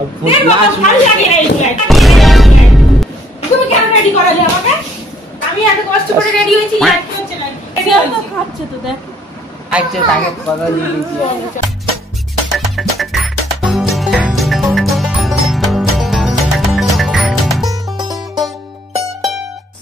তুমি কেন রেডি করালে আমাকে? আমি এত কষ্ট করে রেডি হয়েছি, আর কি হচ্ছে না? তো খাচ্ছে তো দেখ। আচ্ছা তাকে কথা দিয়ে দিয়েছি।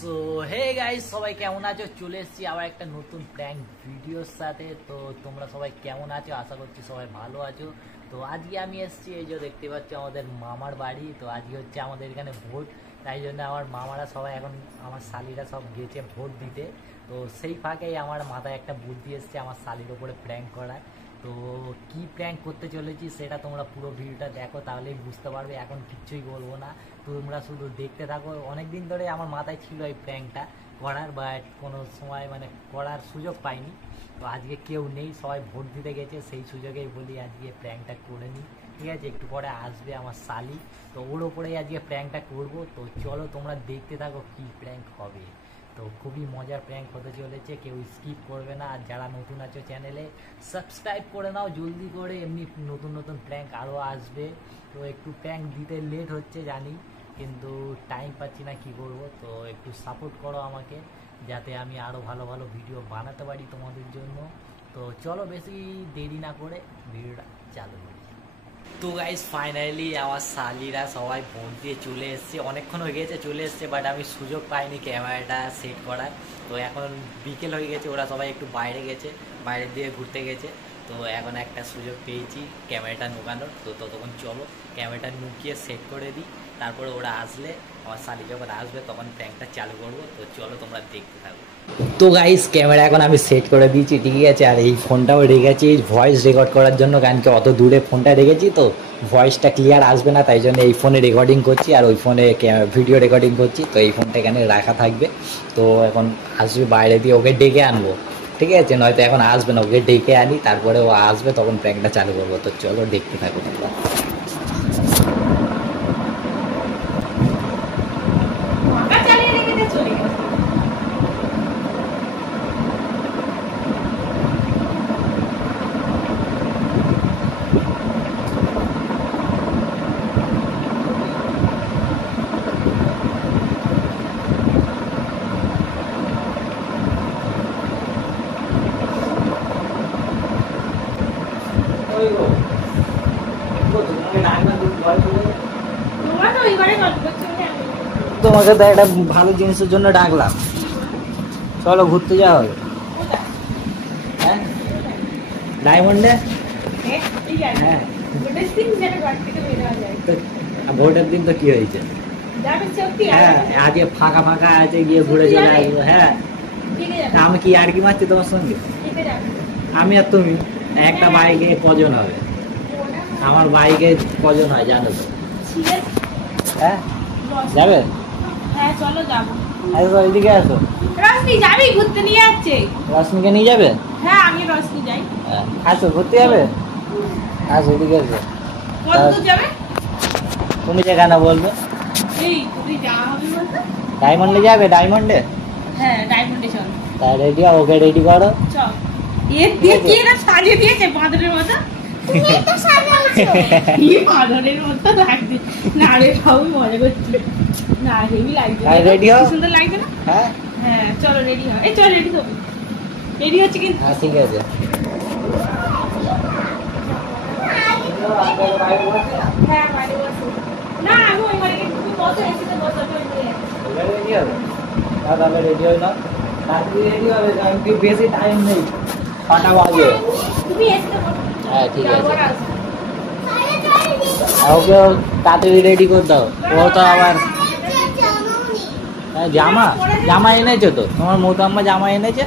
সো হে গাইস, সবাই কেমন আছো? চলে এসেছি আবার একটা নতুন প্র্যাঙ্ক ভিডিওর সাথে। তো তোমরা সবাই কেমন আছো? আশা করছি সবাই ভালো আছো। তো আজকে আমি এসেছি, এই যে দেখতে পাচ্ছ আমাদের মামার বাড়ি। তো আজকে হচ্ছে আমাদের এখানে ভোট, তাই জন্য আমার মামারা সবাই এখন আমার শালিরা সব গেছে ভোট দিতে। তো সেই ফাঁকেই আমার মাথায় একটা বুদ্ধি এসছে আমার শালির ওপরে প্র্যাঙ্ক করার। তো কি প্র্যাঙ্ক করতে চলেছি সেটা তোমরা পুরো ভিডিওটা দেখো, তাহলেই বুঝতে পারবে। এখন কিচ্ছুই বলবো না, তোমরা শুধু দেখতে থাকো। অনেক দিন ধরে আমার মাথায় ছিল এই প্র্যাঙ্কটা করার, বাট কোনো সময় মানে করার সুযোগ পাইনি। তো আজকে কেউ নেই, সবাই ভোট দিতে গেছে, সেই সুযোগেই বলি আজকে প্র্যাঙ্কটা করে নিই। ঠিক আছে, একটু পরে আসবে আমার শালি, তো ওর ওপরেই আজকে প্র্যাঙ্কটা করবো। তো চলো তোমরা দেখতে থাকো কি প্র্যাঙ্ক হবে। তো খুবই মজার প্র্যাঙ্ক হতে চলেছে, কেউ স্কিপ করবে না। আর যারা নতুন আছো চ্যানেলে সাবস্ক্রাইব করে নাও জলদি করে, এমনি নতুন নতুন প্র্যাঙ্ক আরও আসবে। তো একটু প্র্যাঙ্ক দিতে লেট হচ্ছে জানি, কিন্তু টাইম পাচ্ছি না, কি করব। তো একটু সাপোর্ট করো আমাকে, যাতে আমি আরও ভালো ভালো ভিডিও বানাতে পারি তোমাদের জন্য। তো চলো বেশি দেরি না করে ভিডিওটা চালু করি। তো গাইস ফাইনালি আমার শালিরা সবাই ভোট দিয়ে চলে এসছে, অনেকক্ষণ হয়ে গেছে চলে এসছে, বাট আমি সুযোগ পাইনি ক্যামেরাটা সেট করার। তো এখন বিকেল হয়ে গেছে, ওরা সবাই একটু বাইরে গেছে, বাইরের দিকে ঘুরতে গেছে। তো এখন একটা সুযোগ পেয়েছি ক্যামেরাটা নুকানোর। তো ততক্ষণ চলো ক্যামেরাটা নুকিয়ে সেট করে দিই, তারপরে ওরা আসলে আমার শালি যখন আসবে তখন প্র্যাঙ্কটা চালু করবো। তো চলো তোমরা দেখতে থাকো। তো গাইস ক্যামেরা এখন আমি সেট করে দিয়েছি, ঠিক আছে। আর এই ফোনটাও রেখেছি ভয়েস রেকর্ড করার জন্য, কারণ কি অত দূরে ফোনটা রেখেছি তো ভয়েসটা ক্লিয়ার আসবে না, তাই জন্য এই ফোনে রেকর্ডিং করছি আর ওই ফোনে ভিডিও রেকর্ডিং করছি। তো এই ফোনটা এখানে রাখা থাকবে। তো এখন আসবে বাইরে দিয়ে, ওকে ডেকে আনবো, ঠিক আছে। নয়তো এখন আসবে না, ওকে ডেকে আনি, তারপরে ও আসবে তখন প্র্যাঙ্কটা চালু করবো। তো চলো দেখতে থাকো তোমরা। তোমাকে তো একটা ভালো জিনিসের জন্য ডাকলাম, চলো ঘুরতে যাওয়া হবে। হ্যাঁ ডায়মন্ডে। হ্যাঁ ভোটের দিন তো কি হয়েছে, হ্যাঁ আজকে ফাঁকা ফাঁকা আছে, গিয়ে ঘুরে চলে আসবো। হ্যাঁ আমি কি আর কি মারছি তোমার সঙ্গে? আমি আর তুমি একটা বাইকে কজন হবে? আমার বাইকে কজন হয় জানো তো? হ্যাঁ যাবে? হ্যাঁ চলো যাবো। আসো এদিকে আসো। রশ্মি যাবি ঘুরতে, নিয়ে যাচ্ছে। রশ্মিকে নিয়ে যাবে? হ্যাঁ আমি রশ্মি যাই। আসো ঘুরতে যাবে, আসো এদিকে আসো। কত দূর যাবে? তুমি যেখানে বলবে। এই তুই যাওয়া হবে বলতে? ডায়মন্ডে যাবে? ডায়মন্ডে? হ্যাঁ ডায়মন্ডে চল। তাই রেডি, ওকে রেডি করো। চল। এর দিয়ে কি না সাজিয়ে দিয়েছে বাঁদরের মতো। তুমি তো সাজাওছো। কি বাঁদরের মতো লাগছে। না রে সবই মজা করছি। না হেভি লাগছে। তাই রেডি হও। সুন্দর লাগছে না? হ্যাঁ হ্যাঁ চলো রেডি হও। এই চল রেডি হবি। রেডি হচ্ছে কিন্তু। হ্যাঁ ঠিক আছে। হ্যাঁ বাইরে বসো। না আমি ওই ঘরে তুমি বসো, এসিতে বসো। রেডি হবে? তাহলে রেডি হয়ে নাও, তাড়াতাড়ি রেডি হবে, কারণ কি বেশি টাইম নেই, 5টা বাজে। তুমি এসিতে বসো। হ্যাঁ ঠিক আছে। ওকে তাড়াতাড়ি রেডি করে দাও, ও তো আবার জামা জামা এনেছো তো? তোমার মৌতাম্মা জামা এনেছে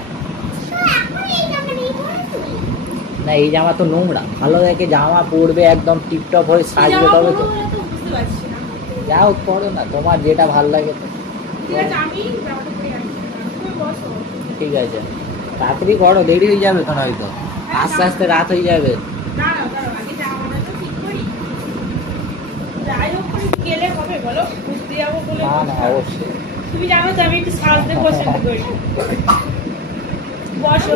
না? এই জামা তো নোংরা, ভালো দেখে জামা পরবে, একদম টিপটপ হয়ে সাজবে তবে তো। যাও পড়ো না, তোমার যেটা ভালো লাগে তো। ঠিক আছে তাড়াতাড়ি করো, দেরি হয়ে যাবে তো, হয়তো আস্তে আস্তে রাত হয়ে যাবে। না না অবশ্যই। তুমি জানো তো আমি একটু সাজতে পছন্দ করি। বসো।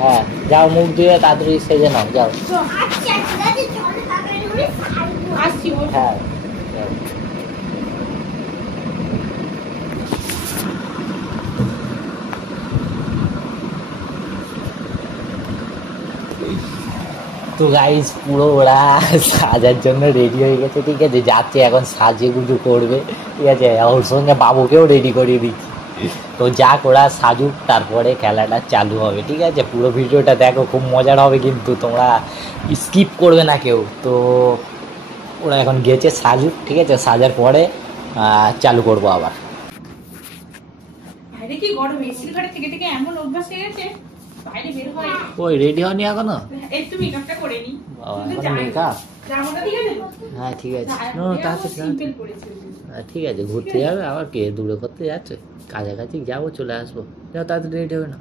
হ্যাঁ যাও মুখ ধুয়ে তাড়াতাড়ি সেজে নাও, যাও। বসছি বসছি। হ্যাঁ তো গাইস পুরো ওরা সাজার জন্য রেডি হয়ে গেছে, ঠিক আছে, যাচ্ছে এখন সাজে গুজু করবে, ঠিক আছে, ওর সঙ্গে বাবুকেও রেডি করিয়ে দিচ্ছি। তো যাক ওরা সাজুক, তারপরে খেলাটা চালু হবে, ঠিক আছে। পুরো ভিডিওটা দেখো, খুব মজার হবে কিন্তু, তোমরা স্কিপ করবে না কেউ। তো ওরা এখন গেছে সাজুক, ঠিক আছে, সাজার পরে চালু করবো আবার। বাইরে কি গরম, এসির ঘরে থেকে থেকে এমন অভ্যাস হয়ে গেছে বাইরে বের হয়। ওই রেডি হয়নি এখনো? এই তুমি মেকআপটা করে নি। মেকআপ? জামাটা ঠিক আছে? হ্যাঁ ঠিক আছে, সিম্পল করেছে। ঠিক আছে, ঘুরতে যাবে আবার, কে দূরে করতে যাচ্ছে, কাছাকাছি যাবো, চলে আসবো, যাও তাড়াতাড়ি রেডি হবে না।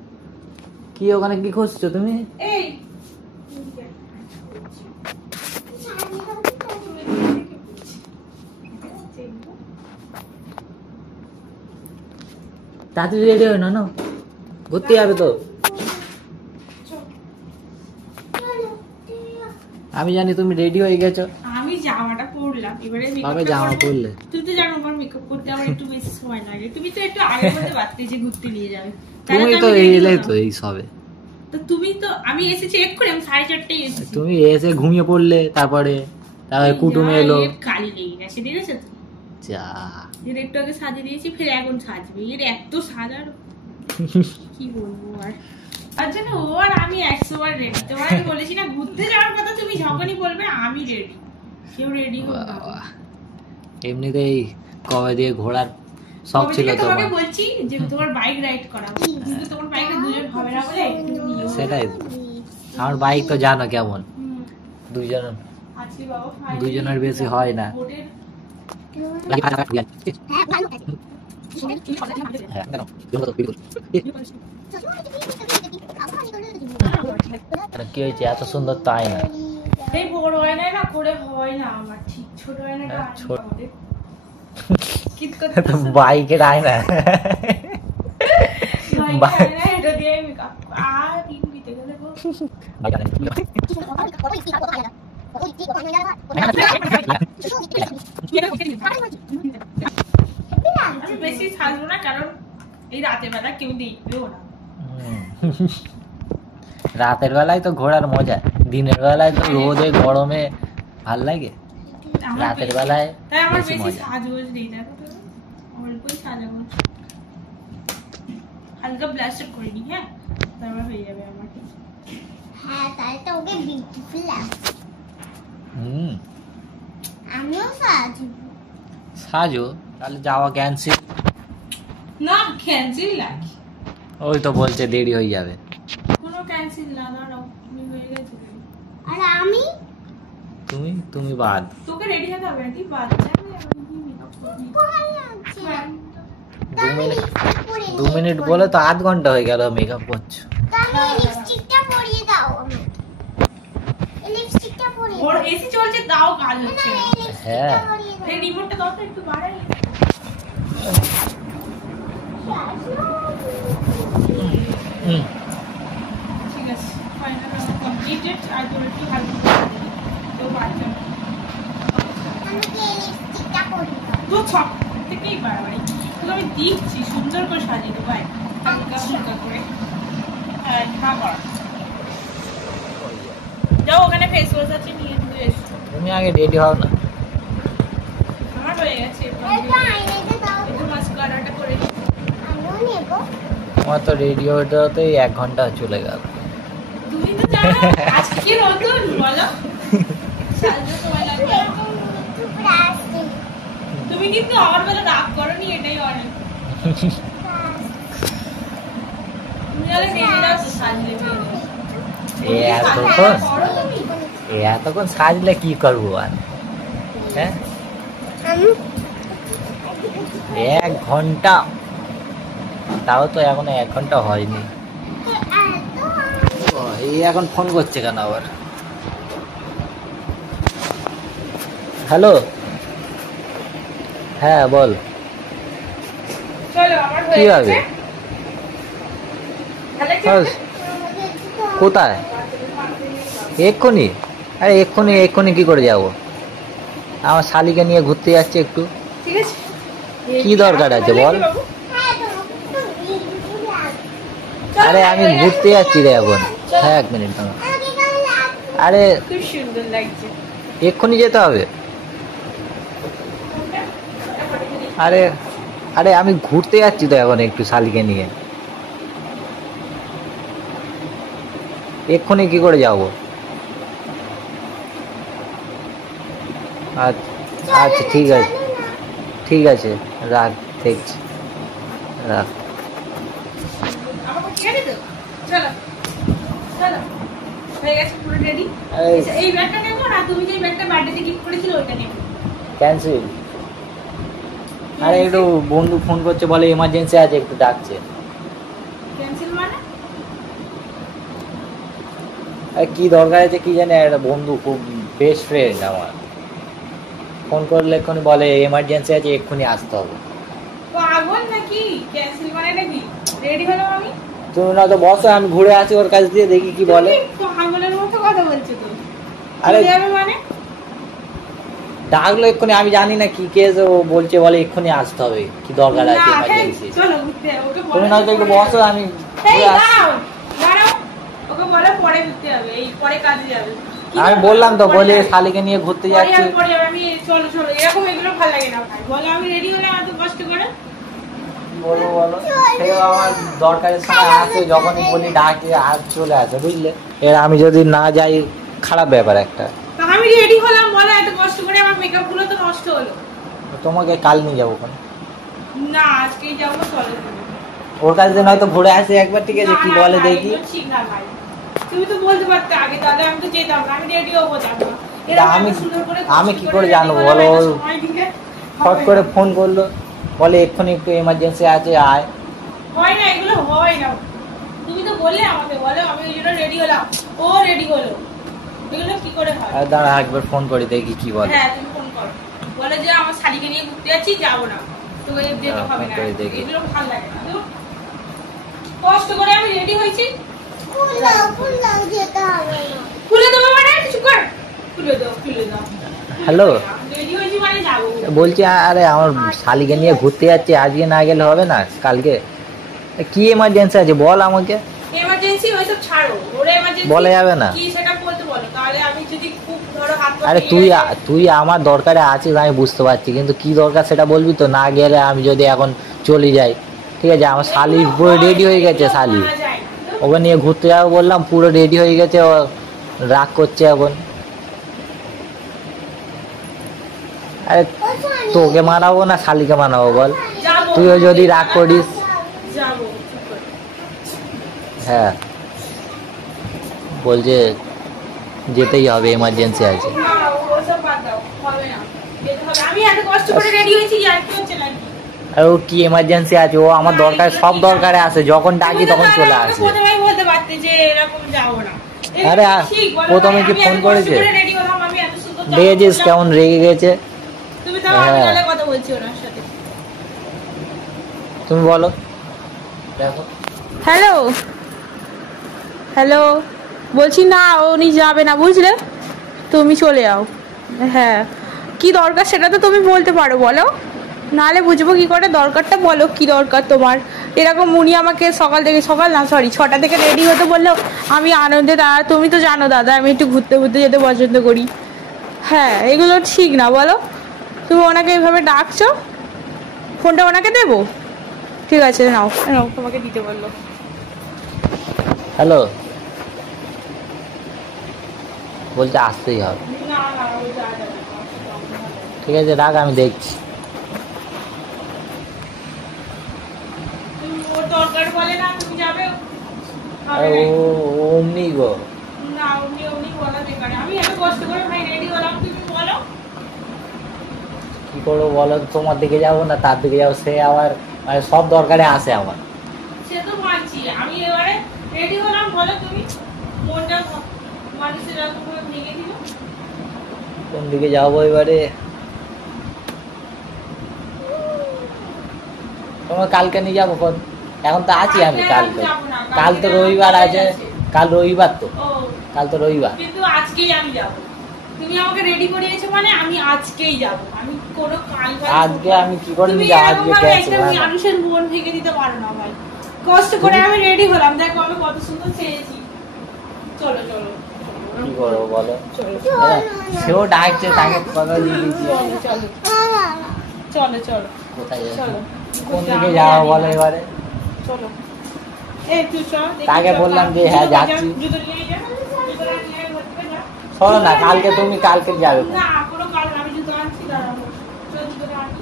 কি ওখানে কি খুঁজছো তুমি? এই তাড়াতাড়ি রেডি হবে না, না ঘুরতে যাবে তো। আমি জানি তুমি রেডি হয়ে গেছো। আমি জামাটা পরলাম, এবারে মেকআপ জামা পরলে তুই তো জানো আমার মেকআপ করতে আমার একটু বেশি সময় লাগে। তুমি তো একটু আগে বলতে পারতে যে ঘুরতে নিয়ে যাবে। তুমি তো এলে তো এই সবে। তো তুমি তো, আমি এসেছি এক্ষুনি, আমি 4:30টায় এসেছি। তুমি এসে ঘুমিয়ে পড়লে, তারপরে কুটুমে এলো, কালি লেগে গেছে, ঠিক আছে। যা এর একটু আগে সাজিয়ে দিয়েছি, ফের এখন সাজবে। এর এত সাজার কি বলবো আর। তার জন্য ও আর আমি 100 বার রেডি। তোমার আমি বলেছি না ঘুরতে যাওয়ার কথা, তুমি যখনই বলবে আমি রেডি। কেউ রেডি হবে না। এমনিতেই কবে দিয়ে ঘোরার শখ ছিল তোমার। বলছি যে তোমার বাইক রাইড করাবো, কিন্তু তোমার বাইকে দুজন হবে না বলে। সেটাই, আমার বাইক তো জানো কেমন, দুজনের বেশি হয় না। কি হয়েছে, এত সুন্দর তাই না? এই বড় হয় না না করে হয় না আমার, ঠিক ছোট হয় না। ছোট বাইকের আয়না, এটা দিয়ে আর দিতে গেলে আমি বেশি সাজবো না, কারণ এই রাতের বেলা কেউ দেখবেও না। রাতের বেলায় তো ঘোরার মজা, দিনের বেলায় তো রোদে গরমে ভাল লাগে, রাতের বেলায় তাই আমার বেশি সাজগোজ নেই। দেখো তো অল্পই সাজাবো, হালকা ব্লাস্টার করে নি। হ্যাঁ তারপর হয়ে যাবে আমার। হ্যাঁ তাই তো ওকে বিউটিফুল লাগছে। আমিও সাজো, তাহলে যাওয়া ক্যান্সেল না। ক্যান্সেল লাগে, ওই তো বলছে দেরি হয়ে যাবে। কোনো ক্যান্সেল না, দাঁড়াও তুমি হয়ে গেছে। আর আমি তুমি বাদ, তোকে রেডি হতে হবে। তুই বাদ যাবে, আমি মেকআপ করব। 2 মিনিট বলে তো আধ ঘন্টা হয়ে গেল মেকআপ করছো। তাহলে লিপস্টিকটা পরিয়ে দাও। আমি লিপস্টিকটা পরিয়ে ওর এসি চলছে, দাও কাজ হচ্ছে। হ্যাঁ এই রিমোটটা দাও তো একটু বাড়াই। ঠিক আছে, ফাইনাল কমপ্লিটেড। আর তোর একটু হালকা তো বাড়ছে। আমাকে লিপস্টিকটা পরিয়ে দাও। তো সব থেকেই বাড়াবাড়ি। তো আমি দিচ্ছি সুন্দর করে সাজিয়ে দেবো, হালকা হালকা করে। হ্যাঁ খাবার যাও, ওখানে ফেস ওয়াশ আছে, নিয়ে ধুয়ে এসো। তুমি আগে রেডি হও না। আমার হয়ে গেছে, এটা আইনেতে দাও। একটু মাস্কারাটা করে দিই। আমিও নেব। আমার তো রেডি হতে হতেই 1 ঘন্টা চলে গেল। তুমি তো জানো আজকে নতুন বলো সাজতে সময় লাগবে। তুমি কিন্তু আমার বেলা রাগ করনি, এটাই অনেক। তুমি আরে রেডি দাও তো সাজলে। এতক্ষণ সাজলে কি করবো আর? হ্যাঁ 1 ঘন্টা, তাও তো এখন 1 ঘন্টা হয়নি। এই এখন ফোন করছে কেন আবার? হ্যালো, হ্যাঁ বল। চলো আমার কি হয়ে হবে? গেছে। তাহলে কি হবে? কোথায়? এক্ষুনি? আরে এক্ষুনি কি করে যাবো? আমার শালিকে নিয়ে ঘুরতে যাচ্ছি একটু। ঠিক আছে, কি দরকার আছে বল? হ্যাঁ তোমাকে তো বিউটিফুল লাগছে। আরে আমি ঘুরতে যাচ্ছি রে এখন। হ্যাঁ 1 মিনিট দাঁড়া। আমাকে কেমন লাগছে? আরে খুব সুন্দর লাগছে। এক্ষুনি যেতে হবে। আরে আরে আমি ঘুরতে যাচ্ছি তো এখন একটু শালিকে নিয়ে। এক্ষুনি কি করে যাবো? আচ্ছা ঠিক আছে, ঠিক আছে, রাখ, দেখছি, রাখ। আমাকে ঠিক আছে তো? চলো চলো, হয়ে গেছে পুরো রেডি। এই ব্যাগটা নেবো না, তুমি যে ব্যাগটা বার্থডেতে গিফট করেছিলে ওইটা নেবো। ক্যান্সেল। আরে একটু বন্ধু ফোন করছে, বলে এমার্জেন্সি আছে, একটু ডাকছে। ক্যান্সেল মানে? আরে কি দরকার আছে কি জানি, একটা বন্ধু খুব বেস্ট ফ্রেন্ড আমার, ফোন করলে এক্ষুনি বলে এমার্জেন্সি আছে, এক্ষুনি আসতে হবে। পাগল নাকি? ক্যান্সেল মানে নাকি? রেডি হলাম আমি। তুমি না তো বসো, আমি ঘুরে আসি ওর কাছ দিয়ে, দেখি কি বলে। তুমি পাগলের মতো কথা বলছো তো। আরে চলে যাবে মানে? ডাকলো এক্ষুনি, আমি জানি না কি কেস, ও বলছে বলে এক্ষুনি আসতে হবে, কি দরকার আছে না, এমার্জেন্সি। চলো ঘুরতে যাবো, ওকে বলো। তুমি না তো একটু বসো, আমি এই ঘুরে আসছি। দাঁড়াও, দাঁড়াও। ওকে বলো পরে ঘুরতে যাবে, এই পরে কাজে যাবে। কি আমি দরকার? বললাম তো, পরে বলে যাবে। শালিকে নিয়ে ঘুরতে পরে যাচ্ছি। যাবে, পরে যাবে, আমি চলো চলো, এরকম এগুলো ভালো লাগে না ভাই। বলো আমি রেডি হলাম এত কষ্ট করে। বলো বলো, সে আমার দরকারের সময় আসে, যখনই বলি ডাকে আর চলে আসে, বুঝলে। এর আমি যদি না যাই, খারাপ ব্যাপার একটা। তা আমি রেডি হলাম, বলো এত কষ্ট করে, আমার মেকআপ গুলো তো নষ্ট হলো। তোমাকে কাল নিয়ে যাবো ওখানে, না আজকেই যাবো, চলো। ওর কাছে নয়তো ঘুরে আসে একবার, ঠিক আছে, কি বলে দেখি। ঠিক না ভাই, তুমি তো বলতে পারতে আগে, তাহলে আমি তো যেতাম না, আমি রেডি হবো যাবো না। আমি কি করে জানবো বলো? ফট করে ফোন করলো, বলে এক্ষুনি একটু এমার্জেন্সি আছে, আয়। হয় না, এগুলো হয় না। তুমি তো বললে আমাকে, বলো আমি ওই জন্য রেডি হলাম, ও রেডি হলো, এগুলো কি করে হয়? আর দাঁড়া একবার ফোন করে দেখি কি বলে। হ্যাঁ তুমি ফোন করো, বলে যে আমার শাড়িকে নিয়ে ঘুরতে যাচ্ছি, যাবো না, তো যেতে হবে না, ফোন করে দেখি। এগুলো ভালো লাগে না। তো কষ্ট করে আমি রেডি হয়েছি, ফুল যেতে হবে না। খুলে দেবো মানে কিছু কর, খুলে দাও, খুলে দাও। হ্যালো, রেডি হয়েছি মানে যাবো। বলছি আরে আমার শালিকে নিয়ে ঘুরতে যাচ্ছি, আজকে না গেলে হবে না, কালকে। কি এমার্জেন্সি আছে বল আমাকে। এমার্জেন্সি ওইসব ছাড়ো, ওরে এমার্জেন্সি বলা যাবে না। কি সেটা বলতে বলো, তাহলে আমি যদি খুব ধরো হাত পা আরে ভেঙে যায়। তুই আমার দরকারে আছিস, আমি বুঝতে পারছি, কিন্তু কি দরকার সেটা বলবি তো। না গেলে আমি যদি এখন চলে যাই, ঠিক আছে, আমার শালি পুরো রেডি হয়ে গেছে, শালি মানা যায় না, তো ওকে নিয়ে ঘুরতে যাবো বললাম, পুরো রেডি হয়ে গেছে, ও রাগ করছে এখন। আরে তোকে মানাবো না শালিকে মানাবো বল? যাবো, তুইও যদি রাগ করিস। যাবো, চুপ কর। হ্যাঁ বলছে যেতেই হবে, এমার্জেন্সি আছে। না, ওসব বাদ দাও, হবে না, যেতে হবে। আমি এত কষ্ট করে রেডি হয়েছি, আর কি হচ্ছে নাকি? আর ও কি এমার্জেন্সি আছে, ও আমার দরকার, সব দরকারে আসে, যখন ডাকি তখন চলে আসে। প্রথমেই বলতে পারতে যে এরকম যাবো না। আরে ঠিক, বলো প্রথমে ভাই, কি আমি ফোন এত কষ্ট করেছে? করে ready হলাম, আমি এত সুন্দর জামা দেখেছিস পরলাম। কেমন রেগে গেছে। তুমি তাও আমি হ্যাঁ। নাহলে কথা বলছি ওনার সাথে। তুমি বলো, দেখো। হ্যালো হ্যালো, বলছি না উনি যাবে না, বুঝলে, তুমি চলে যাও। হ্যাঁ, কি দরকার সেটা তো তুমি বলতে পারো, বলো, নাহলে বুঝবো কি করে। দরকারটা বলো, কি দরকার তোমার। এরকম উনি আমাকে সকাল না সরি 6টা থেকে রেডি হতে বললেও আমি আনন্দে, দাদা তুমি তো জানো দাদা আমি একটু ঘুরতে ঘুরতে যেতে পছন্দ করি। হ্যাঁ, এগুলো ঠিক না, বলো। তুমি ওনাকে এইভাবে ডাকছো, ফোনটা ওনাকে দেবো? ঠিক আছে, নাও নাও, তোমাকে দিতে বললো। হ্যালো, বলছে আসতেই হবে। না না, ও যা যাবে। ঠিক আছে রাখ, আমি দেখছি। ওর দরকার বলে না, তুমি যাবে, আরে ও অমনি গো। না উনি বলা বেকার। আমি এত কষ্ট করে ভাই রেডি হলাম, তুমি বলো। কি করবো বলো, তোমার দিকে যাবো না তার দিকে যাবো, সে আবার মানে সব দরকারে আসে আমার। সে তো মানছি, আমি এবারে রেডি হলাম, বলো তুমি। মনটা মানুষের এরকম ভাবে ভেঙে দিল। কোন দিকে যাবো এবারে? তোমার কালকে নিয়ে যাবো, এখন তো আছি আমি। কালকে, কাল তো রবিবার আছে, কাল রবিবার তো, ও, কাল তো রবিবার। কিন্তু আজকেই আমি যাবো। তুমি আমাকে রেডি করিয়েছো মানে আমি আজকেই যাব। আমি কোনো কাল আজকে আমি কি করে নিয়ে যাব? আজকে গেছে মানুষের মন ভেঙে দিতে পারো না ভাই। কষ্ট করে আমি রেডি হলাম, দেখো আমি কত সুন্দর সেজেছি। চলো চলো কি করবো বলো? চলো সেও ডাকছে, তাকে কথা দিয়ে দিচ্ছি। চলো চলো চলো কোথায় যাবো? চলো কোন দিকে যাবো বলো এবারে? চলো এই তুই চল। তাকে বললাম যে হ্যাঁ যাচ্ছি। জুতো নিয়ে যা, জুতো নিয়ে ঘর থেকে যা। শোনো না, তুমি কালকে যাবে। না কোনো কাল আমি জুতো আনছি, দাঁড়াবো। চল জুতোটা আনি।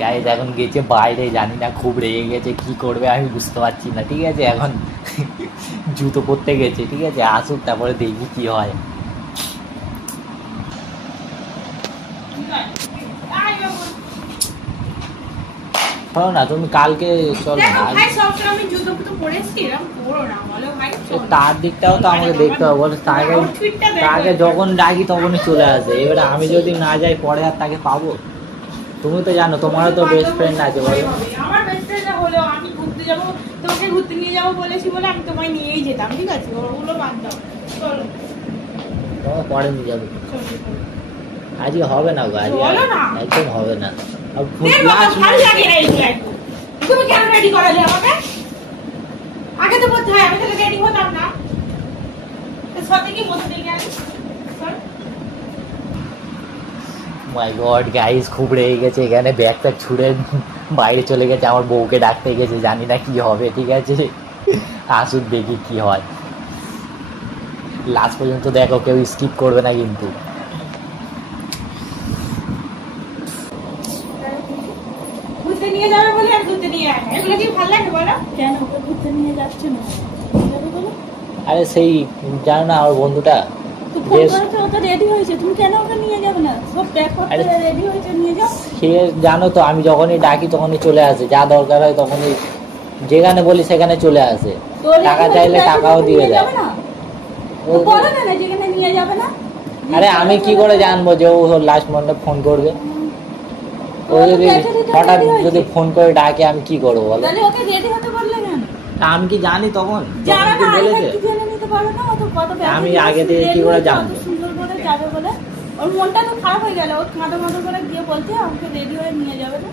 গাইজ এখন গেছে বাইরে, জানি না খুব রেগে গেছে, কি করবে আমি বুঝতে পারছি না। ঠিক আছে, এখন জুতো পরতে গেছে। ঠিক আছে, আসুক তারপরে দেখি কি হয়। শোনো না, তুমি কালকে চলো না। ভাই সবসময় আমি জুতো ফুটো পরেছি, এরকম করো না বলো ভাই। তার দিকটাও তো আমাকে দেখতে হবে বলো। তাকে যখন ডাকি তখনই চলে আসে। এবারে আমি যদি না যাই পরে আর তাকে পাবো? তুমি তো জানো তোমারও তো বেস্ট ফ্রেন্ড আছে বলো। আমার বেস্ট ফ্রেন্ড হলো আমি ঘুরতে যাবো, তোমাকে ঘুরতে নিয়ে যাবো বলেছি বলে আমি তোমায় নিয়েই যেতাম। ঠিক আছে, ওগুলো বাদ দাও। চলো তোমার পরে নিয়ে যাবো। চলো আজকে হবে না গো, আজকে চলো না। একদম হবে না। ভালো লাগে না এইগুলো একদম। তুমি কেন রেডি করালে আমাকে? আগে তো বলতে হয়, আমি তাহলে রেডি হতাম না। সাথে কি বলতে দেখে আমি মাই গড গাইস, খুব রেগে গেছে। এখানে ব্যাগ ট্যাগ ছুড়ে বাইরে চলে গেছে, আমার বউকে ডাকতে গেছে। জানি না কি হবে। ঠিক আছে, আসুক দেখি কি হয়। লাস্ট পর্যন্ত দেখো, কেউ স্কিপ করবে না কিন্তু। ঘুরতে নিয়ে যাবে বলে আর ঘুরতে নিয়ে আসে, এগুলো কি ভালো লাগে বলো? কেন ওকে ঘুরতে নিয়ে যাচ্ছ না? আরে সেই জানো না আমার বন্ধুটা, সে জানো তো আমি যখনই ডাকি তখনই চলে আসে, যা দরকার হয় তখনই, যেখানে বলি সেখানে চলে আসে। টাকা চাইলে টাকাও দিয়ে দেয়। আরে আমি কি করে জানবো যে ও লাস্ট মন্ডে ফোন করবে? ও যদি হঠাৎ যদি ফোন করে ডাকে আমি কি করবো বলো? আমি কি জানি তখন বলেছে? আমি আগে থেকে কি করে জানবো? ওর মনটা তো খারাপ হয়ে গেল, ওর কাঁদো মাদো করে গিয়ে বলছে আমাকে রেডি হয়ে নিয়ে যাবে না।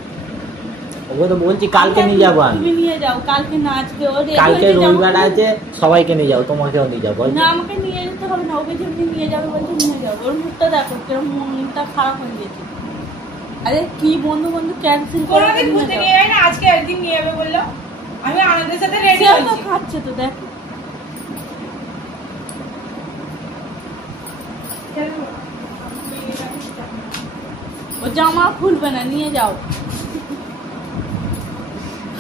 ওকে তো বলছি কালকে নিয়ে যাবো আমি। তুমি নিয়ে যাও কালকে, না আজকে। ও কালকে রবিবার আছে, সবাইকে নিয়ে যাও, তোমাকেও নিয়ে যাবো। না আমাকে নিয়ে যেতে হবে না, ওকে যেমনি নিয়ে যাবে বলছে নিয়ে যাও। ওর মুখটা দেখো কিরকম, মনটা খারাপ হয়ে গেছে। আরে কি বন্ধু বন্ধু ক্যান্সেল করে ঘুরতে নিয়ে যায় না, আজকে একদিন নিয়ে যাবে বললো। আমি আনন্দের সাথে রেডি হয়েছি। খাচ্ছে তো দেখো। ও জামা খুলবে না, নিয়ে যাও।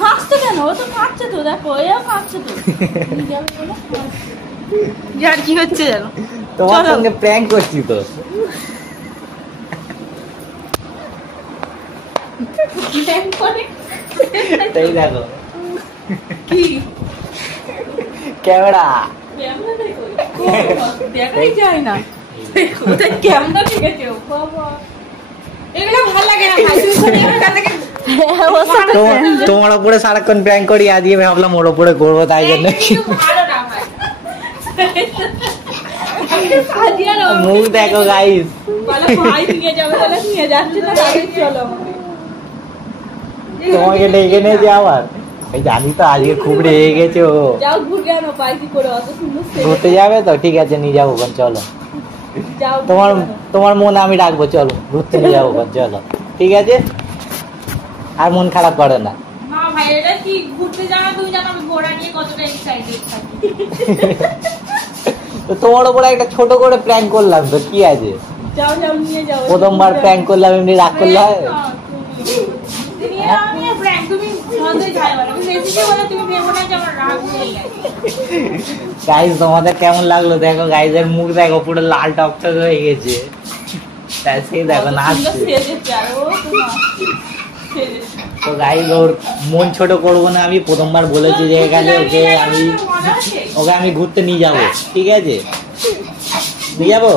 হাসছে কেন? ও তো খাচ্ছে তো দেখো, এও খাচ্ছে তো। যার কি হচ্ছে জানো, তোমার সঙ্গে প্র্যাঙ্ক করছি তো। তাই দেখো কি ক্যামেরা দেখাই যায় না, কোথায় ক্যামেরা ঠিক আছে বাবা। এগুলো ভালো লাগে না ভাই, তোমার উপরে সারাক্ষণ প্র্যাঙ্ক করি, আজকে ভাবলাম ওর উপরে করবো, তাই জন্য। মুখ দেখো গাইস। তোমাকে ডেকে নিয়েছে আবার, জানি তো আজকে খুব রেগে গেছে ও। ঘুরতে যাবে তো? ঠিক আছে নিয়ে যাবো, চলো। তোমার মন আমি রাখবো, চলো ঘুরতে নিয়ে যাবো, চলো ঠিক আছে। আর মন খারাপ করে না। তোমার উপরে একটা ছোট করে প্র্যাঙ্ক করলাম তো, কি আছে? প্রথমবার প্র্যাঙ্ক করলাম, এমনি রাগ করলে হয়? গাইস তোমাদের কেমন লাগলো দেখো, গাইজের মুখ দেখো পুরো লাল টকটক হয়ে গেছে। তাই সে দেখো নাচছে। তো গাইজ ওর মন ছোট করবো না আমি, প্রথমবার বলেছি যে এখানে ওকে আমি ঘুরতে নিয়ে যাবো। ঠিক আছে নিয়ে যাবো।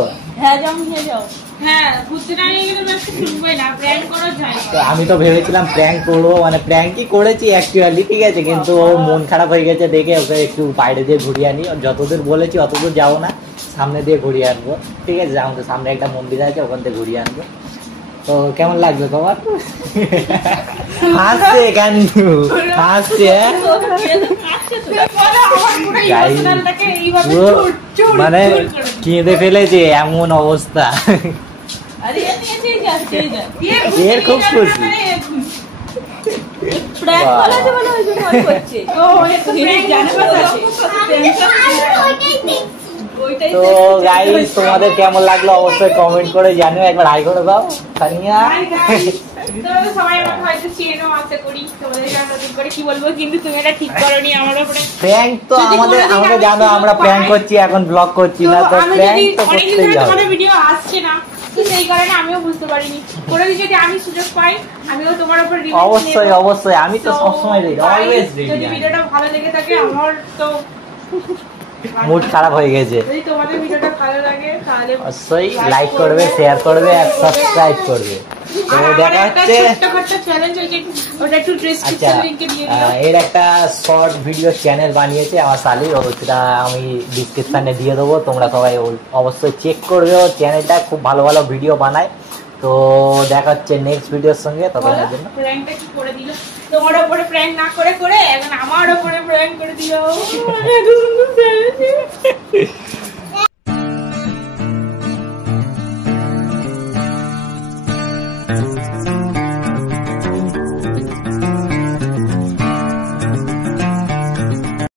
আমি তো ভেবেছিলাম প্র্যাঙ্ক করবো, মানে প্র্যাঙ্কই করেছি অ্যাকচুয়ালি। ঠিক আছে, কিন্তু ওর মন খারাপ হয়ে গেছে দেখে ওকে একটু বাইরে দিয়ে ঘুরিয়ে আনি। যতদূর বলেছি অতদূর যাবো না, সামনে দিয়ে ঘুরিয়ে আনবো, ঠিক আছে? আমাদের সামনে একটা মন্দির আছে, ওখান থেকে ঘুরিয়ে আনবো। তো কেমন লাগলো তোমার? হাসছে কেন? হাসছে মানে কেঁদে ফেলেছে, এমন অবস্থা। এর খুব খুশি। তো গাইস তোমাদের কেমন লাগলো অবশ্যই কমেন্ট করে জানিও, একবার হাই করে দাও সানিয়া। সবাই আমাকে হয়তো চেনো, আশা করি তোমাদেরকে আমি নতুন করে কি বলবো, কিন্তু তুমি এটা ঠিক করোনি আমার উপরে। প্র্যাঙ্ক তো আমাদের জানো, আমরা প্র্যাঙ্ক করছি, এখন ব্লগ করছি না, তো প্র্যাঙ্ক তো করতেই হবে। তোমাদের ভিডিও আসছে না, তো সেই কারণে আমিও বুঝতে পারিনি। কোনোদিন যদি আমি সুযোগ পাই আমিও তোমার উপর অবশ্যই অবশ্যই, আমি তো সবসময় রেডি, অলওয়েজ রেডি। যদি ভিডিওটা ভালো লেগে থাকে, আমার তো মুড খারাপ হয়ে গেছে। যদি তোমাদের ভিডিওটা ভালো লাগে তাহলে অবশ্যই লাইক করবে, শেয়ার করবে আর সাবস্ক্রাইব করবে। তো দেখা হচ্ছে আচ্ছা, এর একটা শর্ট ভিডিও চ্যানেল বানিয়েছে আমার শালি, সেটা আমি ডিসক্রিপশনে দিয়ে দেবো, তোমরা সবাই অবশ্যই চেক করবে। ও চ্যানেলটা খুব ভালো ভালো ভিডিও বানায়। তো দেখা হচ্ছে নেক্সট ভিডিওর সঙ্গে, ততক্ষণের জন্য প্র্যাঙ্কটা কি করে দিল, তোমার উপরে প্র্যাঙ্ক না করে করে এখন আমার উপরে প্র্যাঙ্ক করে দিল।